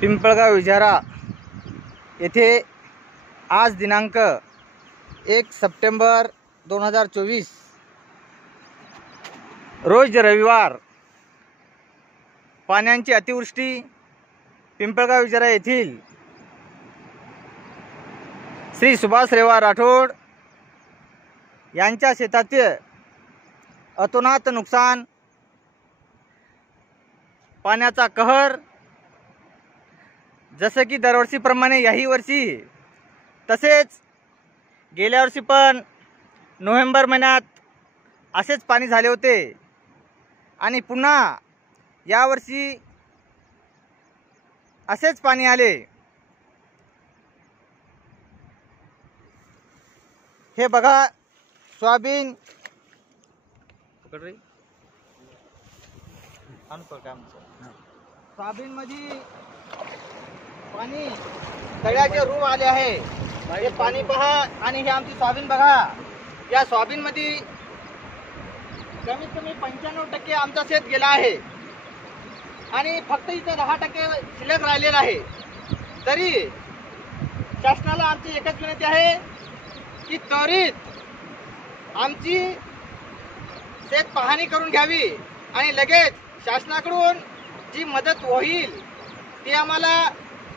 पिंपळगाव विजारा येथे आज दिनांक 1 सप्टेंबर 2024 रोज रविवार पाण्याची अतिवृष्टी पिंपळगाव विजारा येथील श्री सुभाष रेवा राठोड यांच्या शेतातील अतोनात नुकसान, पाण्याचा कहर जसे की दरवर्षीप्रमाणे याही वर्षी तसेच गेल्या वर्षी पण नोव्हेंबर महिन्यात असेच पाणी झाले होते आणि पुन्हा यावर्षी असेच पाणी आले। हे बघा सोयाबीन सोयाबीन मध्ये पाणी तळ्याचे रूप आले आहे। हे पाणी पहा आणि हे आमची सोयाबीन बघा। या सोयाबीन मध्ये कमीत कमी 95% आमचा शेत गेला आहे आणि फक्त इथे 10% शिल्लक राहिलेला आहे। तरी शासनाला आमची एकच विनंती आहे की त्वरित आमची शेत पाहणी करून घ्यावी आणि लगेच शासनाकडून जी मदत होईल ती आम्हाला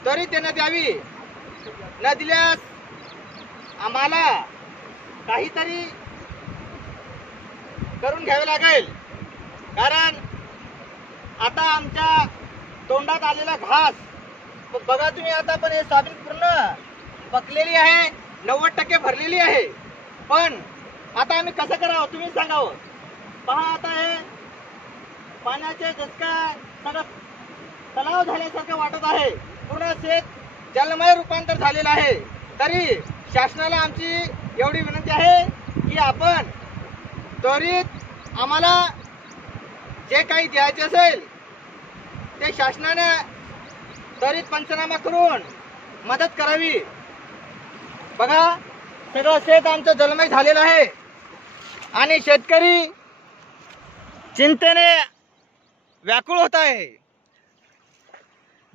त्वरित देण्यात यावी। न दिल्यास आम्हाला काहीतरी करून घ्यावे लागेल, कारण आता आमच्या तोंडात आलेला घास बघा तुम्ही। आता पण हे सोयाबीन पूर्ण पकलेली आहे, 90% भरलेली आहे, पण आता आम्ही कसं करावं तुम्ही सांगावं। पहा आता हे पाण्याचे जसं सगळं तलाव झाल्यासारखं वाटत आहे, पूर्ण शेत जलमय रूपांतर झालेलं आहे। तरी शासनाला आमची एवढी विनंती आहे की आपण त्वरित आम्हाला जे काही द्यायचे असेल ते शासनाने त्वरित पंचनामा करून मदत करावी। बघा सगळं शेत आमचं जलमय झालेलं आहे आणि शेतकरी चिंतेने व्याकुळ होत आहे।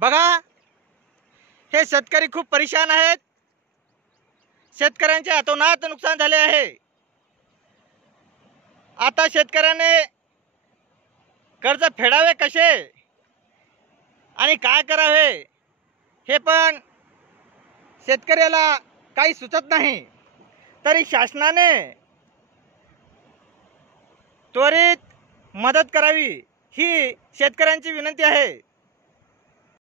बघा हे शेतकरी खूप परेशान आहेत। शेतकऱ्यांचे अतोनात नुकसान झाले आहे। आता शेतकऱ्याने कर्ज फेडावे कसे आणि काय करावे हे पण शेतकऱ्याला काही सुचत नाही। तरी शासनाने त्वरित मदत करावी ही शेतकऱ्यांची विनंती आहे।